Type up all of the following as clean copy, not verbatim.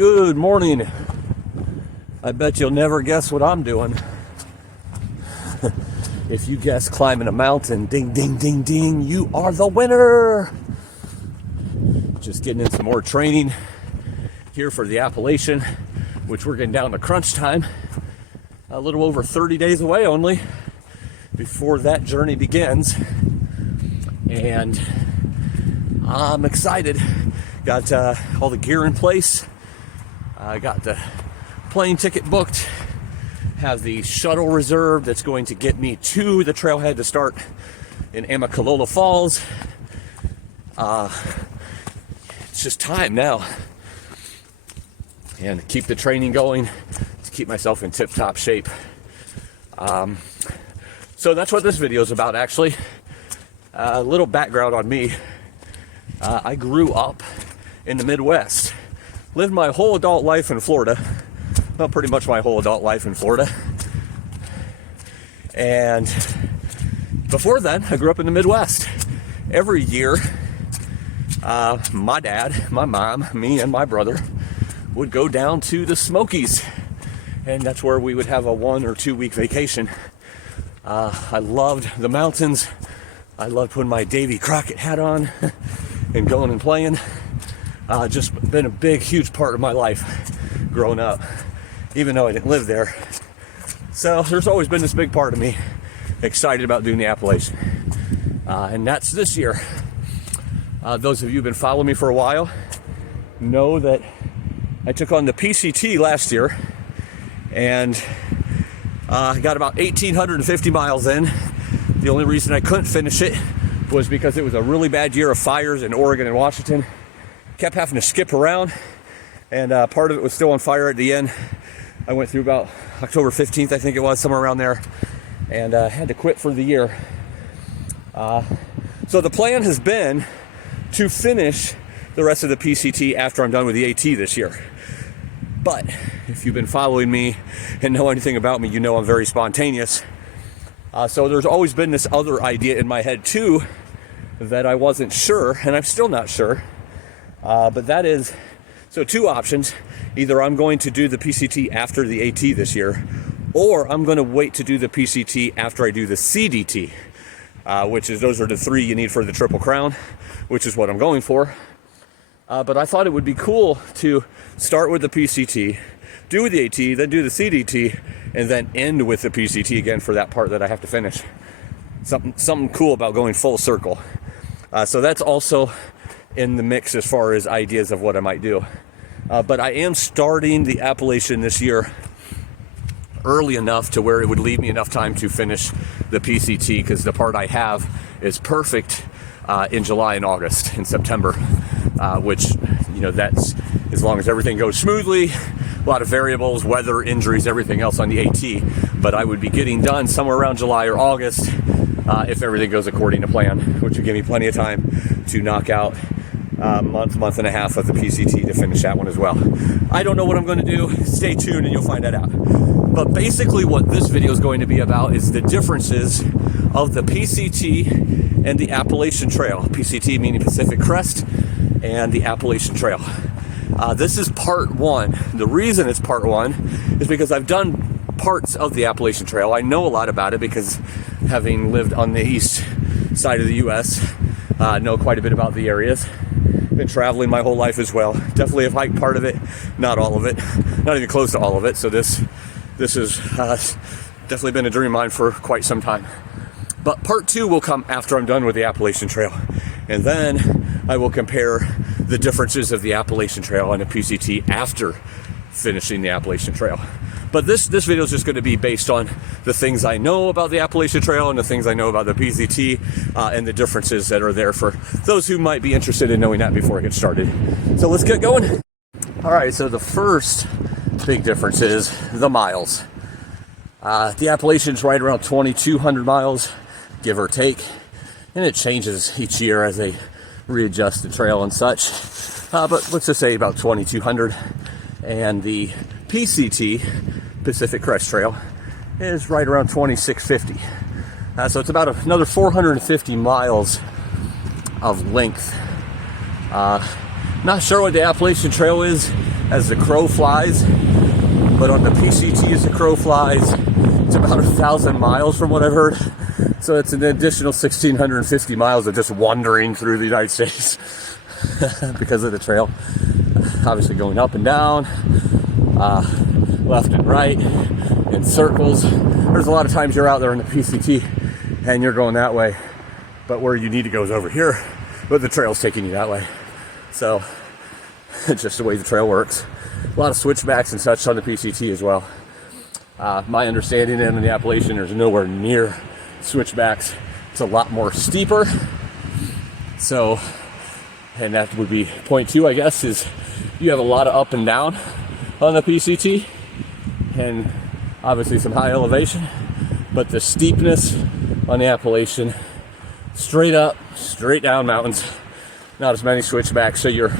Good morning. I bet you'll never guess what I'm doing. If you guess climbing a mountain, ding, ding, ding, ding, you are the winner. Just getting in some more training here for the Appalachian, which we're getting down to crunch time. A little over 30 days away only before that journey begins. And I'm excited. Got all the gear in place. I got the plane ticket booked. Have the shuttle reserved that's going to get me to the trailhead to start in Amicalola Falls. It's just time now. And keep the training going to keep myself in tip-top shape. So that's what this video is about, actually. A little background on me. I grew up in the Midwest. Lived my whole adult life in Florida. Well, pretty much my whole adult life in Florida. And before then, I grew up in the Midwest. Every year, my dad, my mom, me, and my brother would go down to the Smokies. And that's where we would have a 1 or 2 week vacation. I loved the mountains. I loved putting my Davy Crockett hat on and going and playing. Just been a big, huge part of my life growing up, even though I didn't live there. So there's always been this big part of me excited about doing the Appalachian. And that's this year. Those of you who've been following me for a while know that I took on the PCT last year and I got about 1,850 miles in. The only reason I couldn't finish it was because it was a really bad year of fires in Oregon and Washington. Kept having to skip around, and part of it was still on fire at the end. I went through about October 15th, I think it was, somewhere around there, and had to quit for the year. So the plan has been to finish the rest of the PCT after I'm done with the AT this year. But if you've been following me and know anything about me, you know I'm very spontaneous. So there's always been this other idea in my head too that I wasn't sure, and I'm still not sure. But that is, so two options. Either I'm going to do the PCT after the AT this year, or I'm going to wait to do the PCT after I do the CDT, which is, those are the 3 you need for the Triple Crown, which is what I'm going for. But I thought it would be cool to start with the PCT, do the AT, then do the CDT, and then end with the PCT again for that part that I have to finish. Something cool about going full circle. So that's also in the mix as far as ideas of what I might do. But I am starting the Appalachian this year early enough to where it would leave me enough time to finish the PCT, because the part I have is perfect in July and August and September, which, you know, that's as long as everything goes smoothly. A lot of variables, weather, injuries, everything else on the AT, but I would be getting done somewhere around July or August if everything goes according to plan, which would give me plenty of time to knock out month and a half of the PCT to finish that one as well. I don't know what I'm going to do. Stay tuned and you'll find that out. But basically what this video is going to be about is the differences of the PCT and the Appalachian Trail. PCT meaning Pacific Crest, and the Appalachian Trail. This is part 1. The reason it's part 1 is because I've done parts of the Appalachian Trail. I know a lot about it because having lived on the east side of the US, know quite a bit about the areas. Been traveling my whole life as well. Definitely have hiked part of it, not all of it, not even close to all of it. So this has definitely been a dream of mine for quite some time. But part 2 will come after I'm done with the Appalachian Trail. And then I will compare the differences of the Appalachian Trail and the PCT after finishing the Appalachian Trail. But this video is just going to be based on the things I know about the Appalachian Trail and the things I know about the PCT and the differences that are there for those who might be interested in knowing that before I get started. So let's get going. All right, so the first big difference is the miles. The Appalachian's right around 2,200 miles, give or take, and it changes each year as they readjust the trail and such. But let's just say about 2,200. And the PCT, Pacific Crest Trail, is right around 2,650. So it's about another 450 miles of length Not sure what the Appalachian Trail is as the crow flies, but on the PCT as the crow flies, it's about 1,000 miles from what I've heard. So it's an additional 1,650 miles of just wandering through the United States because of the trail. Obviously going up and down, left and right, in circles. There's a lot of times you're out there in the PCT and you're going that way, but where you need to go is over here, but the trail's taking you that way. So it's just the way the trail works. A lot of switchbacks and such on the PCT as well. My understanding in the Appalachian, there's nowhere near switchbacks. It's a lot more steeper. So, and that would be point two, I guess, is you have a lot of up and down on the PCT, and obviously some high elevation, but the steepness on the Appalachian, straight up, straight down mountains, not as many switchbacks, so you're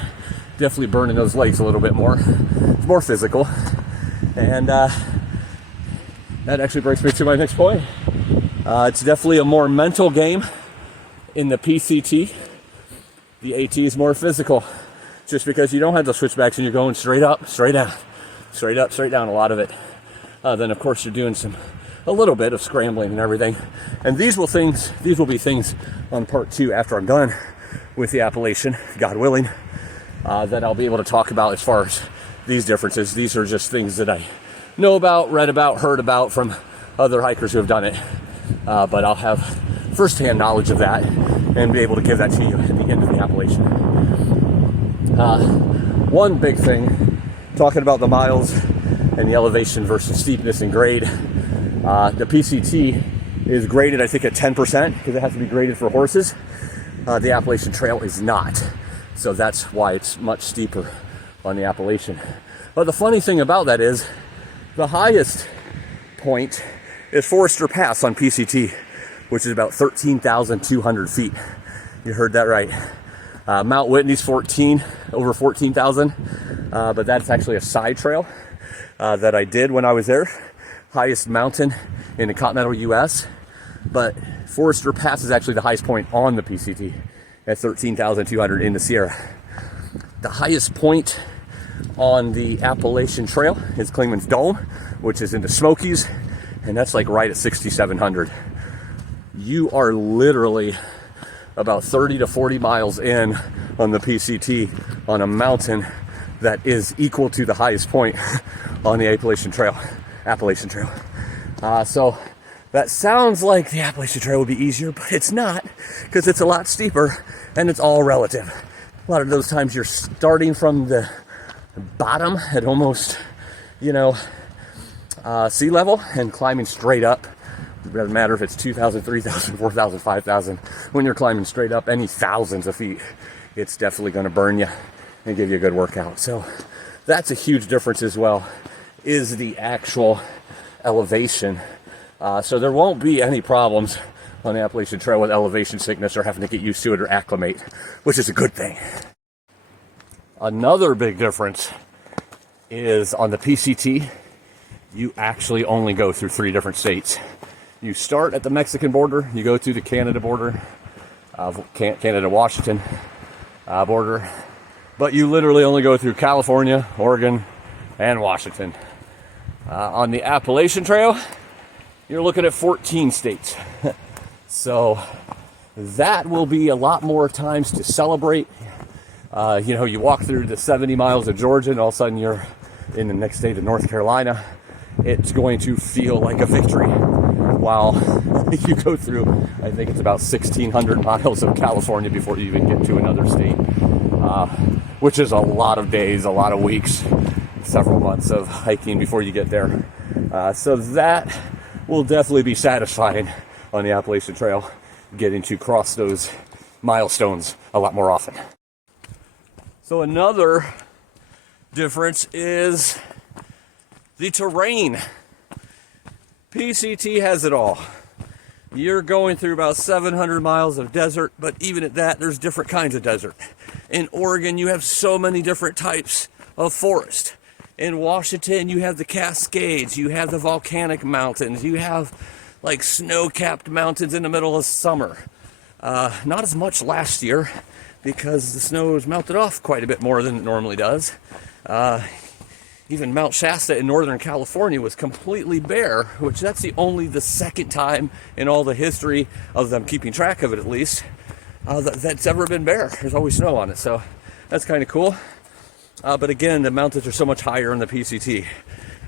definitely burning those legs a little bit more. It's more physical, and that actually brings me to my next point. It's definitely a more mental game in the PCT. The AT is more physical, just because you don't have those switchbacks and you're going straight up, straight down, straight up, straight down, a lot of it. Then of course you're doing a little bit of scrambling and everything. And these will be things on part two after I'm done with the Appalachian, God willing, that I'll be able to talk about as far as these differences. These are just things that I know about, read about, heard about from other hikers who have done it. But I'll have firsthand knowledge of that and be able to give that to you at the end of the Appalachian. One big thing, talking about the miles and the elevation versus steepness and grade. The PCT is graded, I think, at 10% because it has to be graded for horses. The Appalachian Trail is not. So that's why it's much steeper on the Appalachian. But the funny thing about that is the highest point is Forester Pass on PCT, which is about 13,200 feet. You heard that right. Mount Whitney's over 14,000, but that's actually a side trail that I did when I was there. Highest mountain in the continental US, but Forester Pass is actually the highest point on the PCT at 13,200 in the Sierra. The highest point on the Appalachian Trail is Clingman's Dome, which is in the Smokies, and that's like right at 6,700. You are literally about 30 to 40 miles in on the PCT on a mountain that is equal to the highest point on the Appalachian Trail. So that sounds like the Appalachian Trail would be easier, but it's not, because it's a lot steeper and it's all relative. A lot of those times you're starting from the bottom at almost, sea level and climbing straight up. It doesn't matter if it's 2,000, 3,000, 4,000, 5,000. When you're climbing straight up any thousands of feet, it's definitely going to burn you and give you a good workout. So that's a huge difference as well, is the actual elevation. So there won't be any problems on the Appalachian Trail with elevation sickness or having to get used to it or acclimate, which is a good thing. Another big difference is on the PCT, you actually only go through 3 different states. You start at the Mexican border, you go through the Canada border, Canada-Washington border, but you literally only go through California, Oregon, and Washington. On the Appalachian Trail, you're looking at 14 states. So that will be a lot more times to celebrate. You walk through the 70 miles of Georgia and all of a sudden you're in the next state of North Carolina. It's going to feel like a victory. While you go through, I think it's about 1,600 miles of California before you even get to another state, which is a lot of days, a lot of weeks, several months of hiking before you get there. So that will definitely be satisfying on the Appalachian Trail, getting to cross those milestones a lot more often. So another difference is the terrain. PCT has it all. You're going through about 700 miles of desert, but even at that, there's different kinds of desert. In Oregon, you have so many different types of forest. In Washington, you have the Cascades, you have the volcanic mountains, you have like snow-capped mountains in the middle of summer. Not as much last year. because the snow has melted off quite a bit more than it normally does. Even Mount Shasta in Northern California was completely bare, which that's the second time in all the history of them keeping track of it, at least, that's ever been bare. There's always snow on it, so that's kind of cool. But again, the mountains are so much higher on the PCT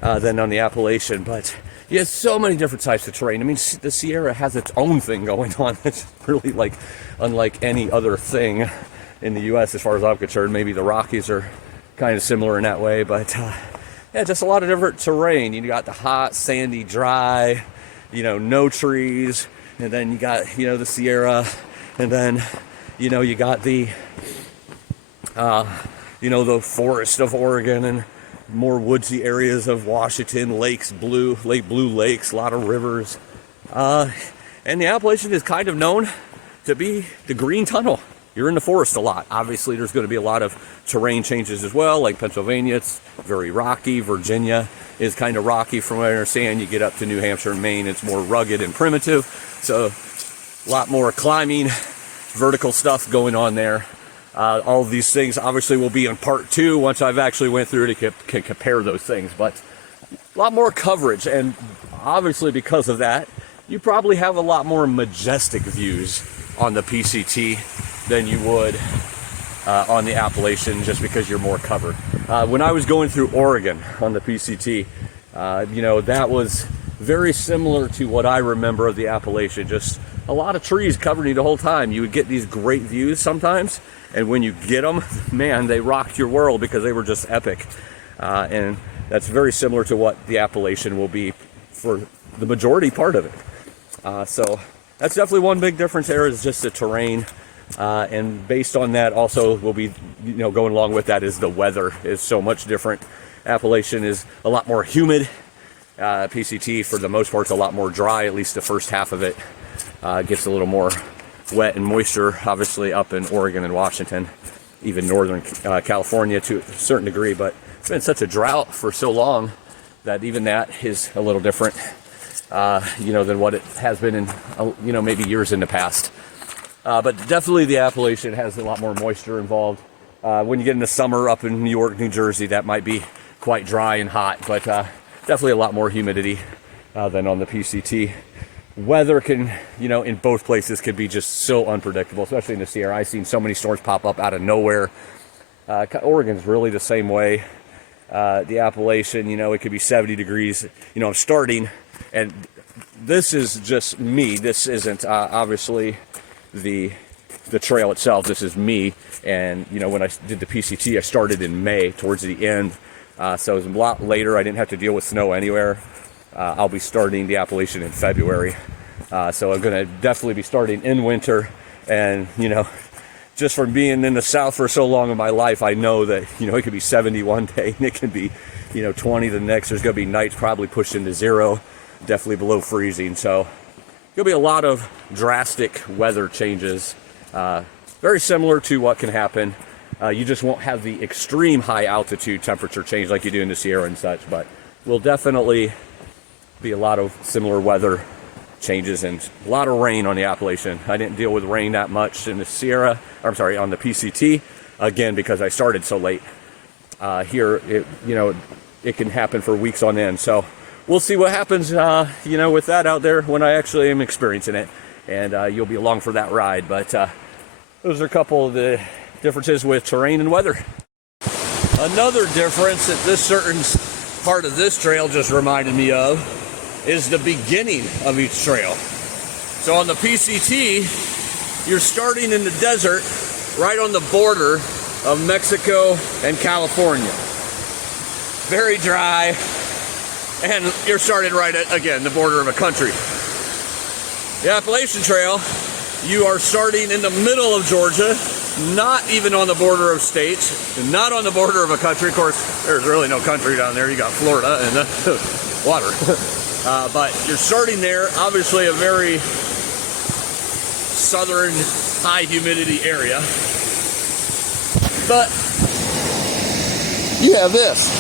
than on the Appalachian. But you have so many different types of terrain. I mean, the Sierra has its own thing going on. It's really like unlike any other thing in the U.S. as far as I'm concerned. Maybe the Rockies are kind of similar in that way, but yeah, just a lot of different terrain. You got the hot, sandy, dry, no trees, and then you got, the Sierra, and then, you got the, the forest of Oregon and more woodsy areas of Washington, Lake Blue Lakes, a lot of rivers. And the Appalachian is kind of known to be the green tunnel. You're in the forest a lot. Obviously, there's going to be a lot of terrain changes as well, like Pennsylvania, it's very rocky. Virginia is kind of rocky from what I understand. You get up to New Hampshire and Maine, it's more rugged and primitive. So a lot more climbing, vertical stuff going on there. All of these things obviously will be in part 2 once I've actually went through it to compare those things. But a lot more coverage, and obviously because of that, you probably have a lot more majestic views on the PCT than you would on the Appalachian, just because you're more covered. When I was going through Oregon on the PCT, that was very similar to what I remember of the Appalachian. Just a lot of trees covering you the whole time. You would get these great views sometimes, and when you get them, man, they rocked your world because they were just epic. And that's very similar to what the Appalachian will be for the majority part of it. So that's definitely one big difference there, is just the terrain. And based on that also will be, going along with that is the weather is so much different. Appalachian is a lot more humid. PCT for the most part is a lot more dry, at least the first half of it. Gets a little more wet and moisture, obviously up in Oregon and Washington, even Northern California to a certain degree, but it's been such a drought for so long that even that is a little different, than what it has been in, maybe years in the past. But definitely the Appalachian has a lot more moisture involved. When you get into summer up in New York, New Jersey, that might be quite dry and hot, but definitely a lot more humidity than on the PCT. Weather can, in both places can be just so unpredictable, especially in the Sierra. I've seen so many storms pop up out of nowhere. Oregon's really the same way. The Appalachian, it could be 70 degrees. I'm starting, and this is just me. This isn't obviously the trail itself. This is me, and when I did the PCT, I started in May towards the end, so it was a lot later. I didn't have to deal with snow anywhere. I'll be starting the Appalachian in February, so I'm going to definitely be starting in winter. And just from being in the South for so long in my life, I know that it could be 70 one day and it can be 20 the next. There's going to be nights probably pushed into 0, definitely below freezing. So there'll be a lot of drastic weather changes, very similar to what can happen. You just won't have the extreme high altitude temperature change like you do in the Sierra and such, but we'll definitely be a lot of similar weather changes and a lot of rain on the Appalachian. I didn't deal with rain that much in the Sierra, on the PCT, again, because I started so late. Here, it can happen for weeks on end. So we'll see what happens, with that out there when I actually am experiencing it. And you'll be along for that ride. But those are a couple of the differences with terrain and weather. Another difference that this certain part of this trail just reminded me of is the beginning of each trail. So on the PCT, you're starting in the desert right on the border of Mexico and California. Very dry, and you're starting right at, again, the border of a country. The Appalachian Trail, you are starting in the middle of Georgia, not even on the border of states, and not on the border of a country. Of course, there's really no country down there. You got Florida and water. But you're starting there, obviously a very southern, high humidity area. But you have this.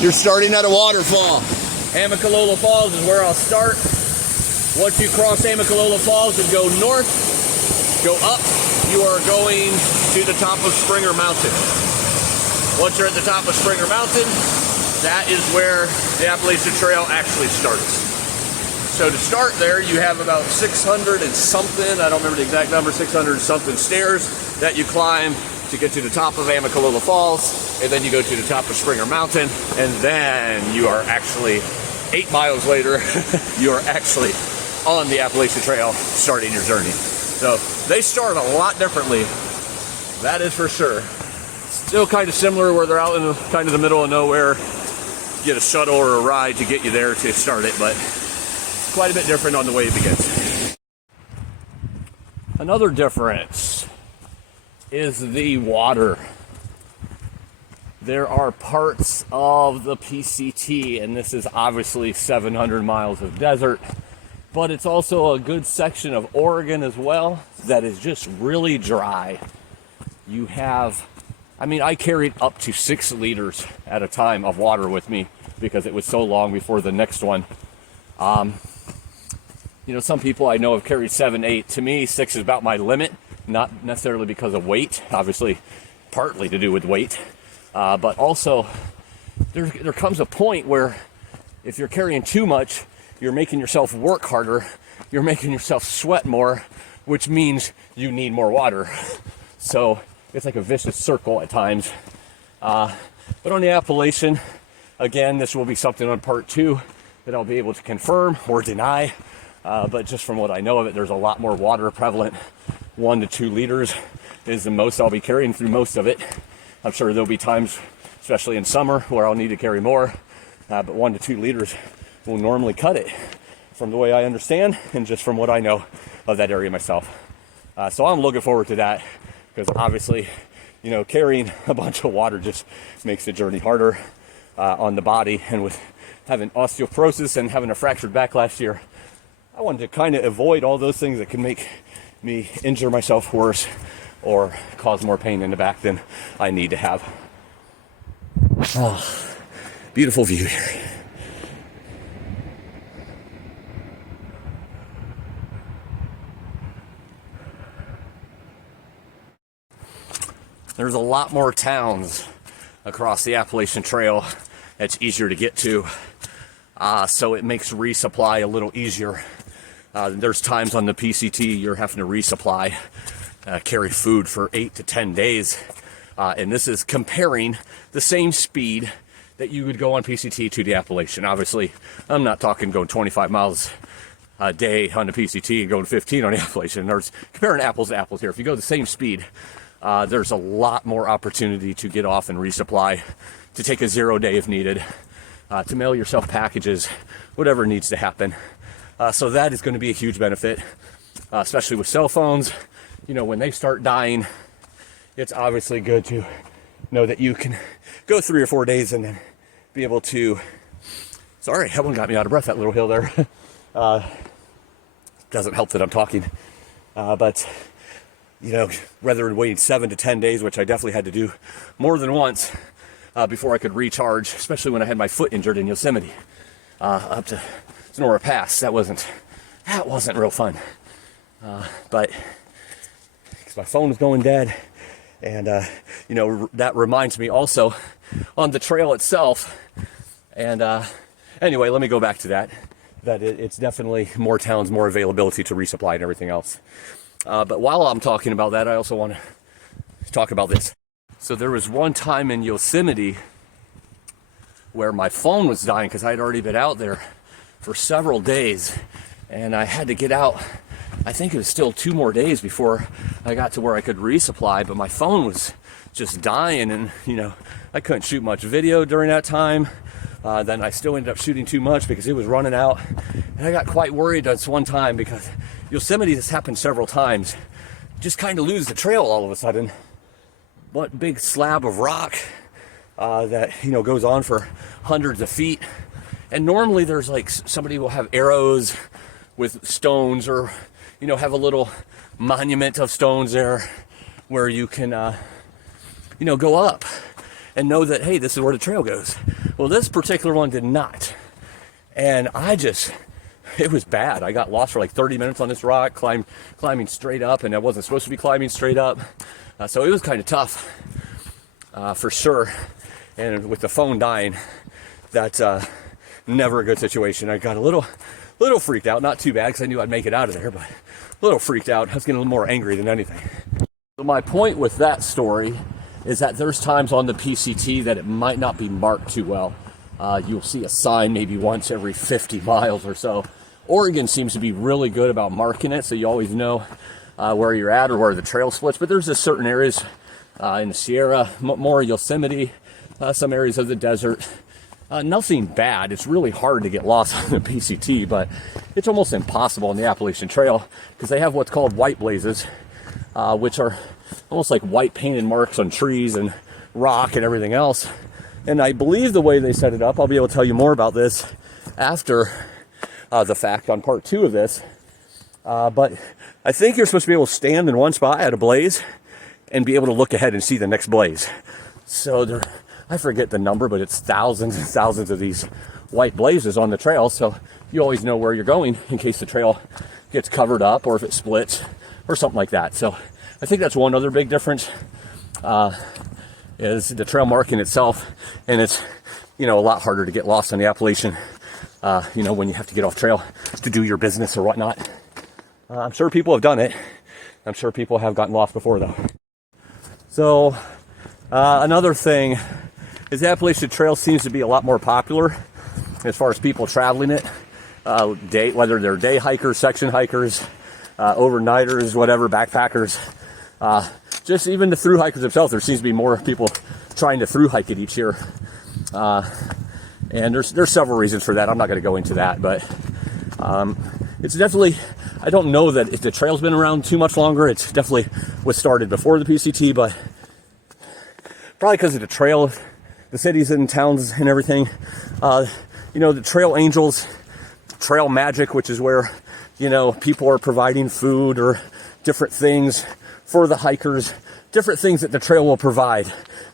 You're starting at a waterfall. Amicalola Falls is where I'll start. Once you cross Amicalola Falls and go north, go up, you are going to the top of Springer Mountain. Once you're at the top of Springer Mountain, that is where the Appalachian Trail actually starts. So to start there, you have about 600 and something, I don't remember the exact number, 600 and something stairs that you climb to get to the top of Amicalola Falls, and then you go to the top of Springer Mountain, and then you are actually 8 miles later, you are actually on the Appalachian Trail starting your journey. So they start a lot differently, that is for sure. Still kind of similar where they're out in kind of the middle of nowhere. Get a shuttle or a ride to get you there to start it, but quite a bit different on the way it begins. Another difference is the water. There are parts of the PCT, and this is obviously 700 miles of desert, but it's also a good section of Oregon as well that is just really dry. You have, I mean, I carried up to 6 liters at a time of water with me because it was so long before the next one. You know, some people I know have carried 7, 8. To me, 6 is about my limit, not necessarily because of weight, obviously partly to do with weight, but also there comes a point where if you're carrying too much, you're making yourself work harder, you're making yourself sweat more, which means you need more water. So it's like a vicious circle at times. But on the Appalachian, again, this will be something on part 2 that I'll be able to confirm or deny. But just from what I know of it, there's a lot more water prevalent. 1 to 2 liters is the most I'll be carrying through most of it. I'm sure there'll be times, especially in summer, where I'll need to carry more. But 1 to 2 liters will normally cut it from the way I understand and just from what I know of that area myself. So I'm looking forward to that because obviously, you know, carrying a bunch of water just makes the journey harder on the body. And with having osteoporosis and having a fractured back last year, I wanted to kind of avoid all those things that can make me injure myself worse or cause more pain in the back than I need to have. Oh, beautiful view here. There's a lot more towns across the Appalachian Trail that's easier to get to, so it makes resupply a little easier. There's times on the PCT you're having to resupply, carry food for 8 to 10 days, and this is comparing the same speed that you would go on PCT to the Appalachian. Obviously, I'm not talking going 25 miles a day on the PCT and going 15 on the Appalachian. There's comparing apples to apples here. If you go the same speed, there's a lot more opportunity to get off and resupply, to take a 0 day if needed, to mail yourself packages, whatever needs to happen. So that is going to be a huge benefit, especially with cell phones. You know, when they start dying, it's obviously good to know that you can go 3 or 4 days and then be able to, sorry, that one got me out of breath, that little hill there. Doesn't help that I'm talking, but you know, rather than waiting 7 to 10 days, which I definitely had to do more than once before I could recharge, especially when I had my foot injured in Yosemite, up to Sonora Pass. That wasn't real fun. But because my phone was going dead, and you know, that reminds me also on the trail itself. And anyway, let me go back to that. It's definitely more towns, more availability to resupply and everything else. But while I'm talking about that, I also want to talk about this. So there was one time in Yosemite where my phone was dying because I had already been out there for several days, and I had to get out. I think it was still 2 more days before I got to where I could resupply, but my phone was just dying, and you know, I couldn't shoot much video during that time. Then I still ended up shooting too much because it was running out, and I got quite worried this one time because Yosemite has happened several times. Just kind of lose the trail all of a sudden. What big slab of rock that, you know, goes on for hundreds of feet. And normally there's like, somebody will have arrows with stones, or, you know, have a little monument of stones there where you can, you know, go up and know that, hey, this is where the trail goes. Well, this particular one did not. And I just, it was bad. I got lost for like 30 minutes on this rock, climbing straight up, and I wasn't supposed to be climbing straight up. So it was kind of tough, for sure. And with the phone dying, that's never a good situation. I got a little freaked out. Not too bad, because I knew I'd make it out of there, but a little freaked out. I was getting a little more angry than anything. So my point with that story is that there's times on the PCT that it might not be marked too well. You'll see a sign maybe once every 50 miles or so. Oregon seems to be really good about marking it, so you always know where you're at or where the trail splits. But there's just certain areas in the Sierra, more Yosemite, some areas of the desert. Nothing bad. It's really hard to get lost on the PCT, but it's almost impossible on the Appalachian Trail because they have what's called white blazes, which are almost like white painted marks on trees and rock and everything else. And I believe the way they set it up, I'll be able to tell you more about this after the fact on part 2 of this. But I think you're supposed to be able to stand in one spot at a blaze and be able to look ahead and see the next blaze. So I forget the number, but it's thousands and thousands of these white blazes on the trail. So you always know where you're going in case the trail gets covered up or if it splits or something like that. So I think that's one other big difference. Is the trail marking itself, and it's, a lot harder to get lost on the Appalachian, when you have to get off trail to do your business or whatnot. I'm sure people have done it. I'm sure people have gotten lost before, though. So another thing is the Appalachian Trail seems to be a lot more popular as far as people traveling it, whether they're day hikers, section hikers, overnighters, whatever, backpackers. Just even the thru hikers themselves, there seems to be more people trying to thru hike it each year. And there's several reasons for that. I'm not going to go into that, but it's definitely, I don't know that if the trail's been around too much longer. It's definitely was started before the PCT, but probably because of the trail, the cities and towns and everything. The trail angels, trail magic, which is where, people are providing food or different things for the hikers, different things that the trail will provide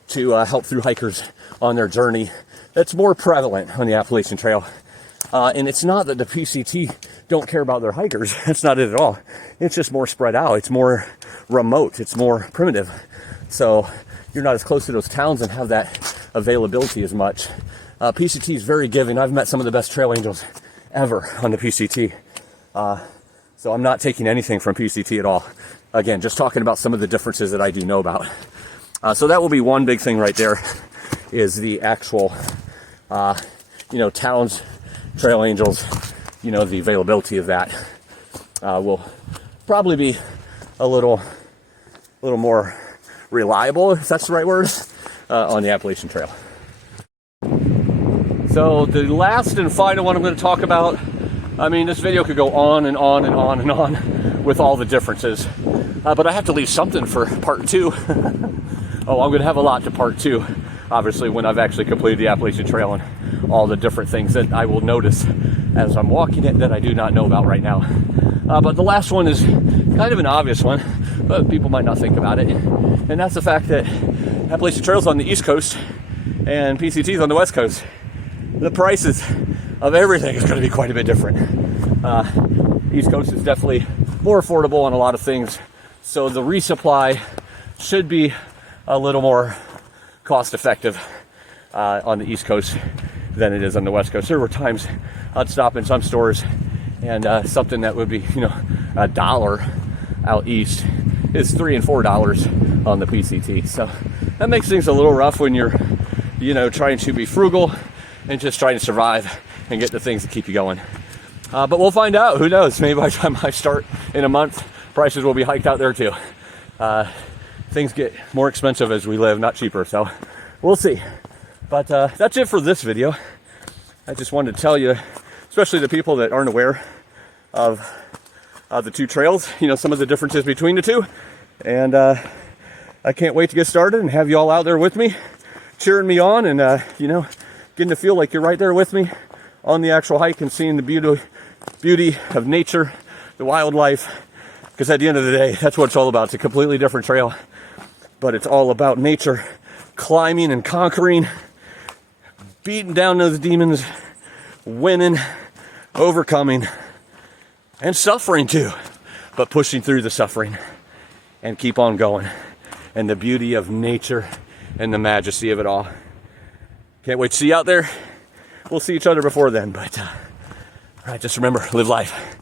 to help through hikers on their journey. That's more prevalent on the Appalachian Trail. And it's not that the PCT don't care about their hikers. That's not it at all. It's just more spread out. It's more remote. It's more primitive. So you're not as close to those towns and have that availability as much. PCT is very giving. I've met some of the best trail angels ever on the PCT. So I'm not taking anything from PCT at all. Again, just talking about some of the differences that I do know about. So that will be one big thing right there, is the actual, towns, trail angels, the availability of that will probably be a little more reliable, if that's the right word, on the Appalachian Trail. So the last and final one I'm going to talk about, this video could go on and on and on and on with all the differences. But I have to leave something for part 2. I'm going to have a lot to part 2, obviously, when I've actually completed the Appalachian Trail and all the different things that I will notice as I'm walking it that I do not know about right now. But the last one is kind of an obvious one, but people might not think about it. And that's the fact that Appalachian Trail's on the East Coast and PCT's on the West Coast. The prices of everything is going to be quite a bit different. East Coast is definitely more affordable on a lot of things. So the resupply should be a little more cost effective on the East Coast than it is on the West Coast. There were times I'd stop in some stores and something that would be, $1 out east is $3 and $4 on the PCT. So that makes things a little rough when you're, trying to be frugal and just trying to survive and get the things that keep you going. But we'll find out. Who knows? Maybe by the time I start in a month, prices will be hiked out there too. Things get more expensive as we live, not cheaper. So we'll see. But that's it for this video. I just wanted to tell you, especially the people that aren't aware of the two trails, some of the differences between the two. And I can't wait to get started and have you all out there with me, cheering me on and, getting to feel like you're right there with me on the actual hike and seeing the beauty of nature, the wildlife. Because at the end of the day, that's what it's all about. It's a completely different trail, but it's all about nature, climbing and conquering, beating down those demons, winning, overcoming. and suffering too, but pushing through the suffering and keep on going. And the beauty of nature and the majesty of it all. Can't wait to see you out there. We'll see each other before then, but all right, just remember, live life.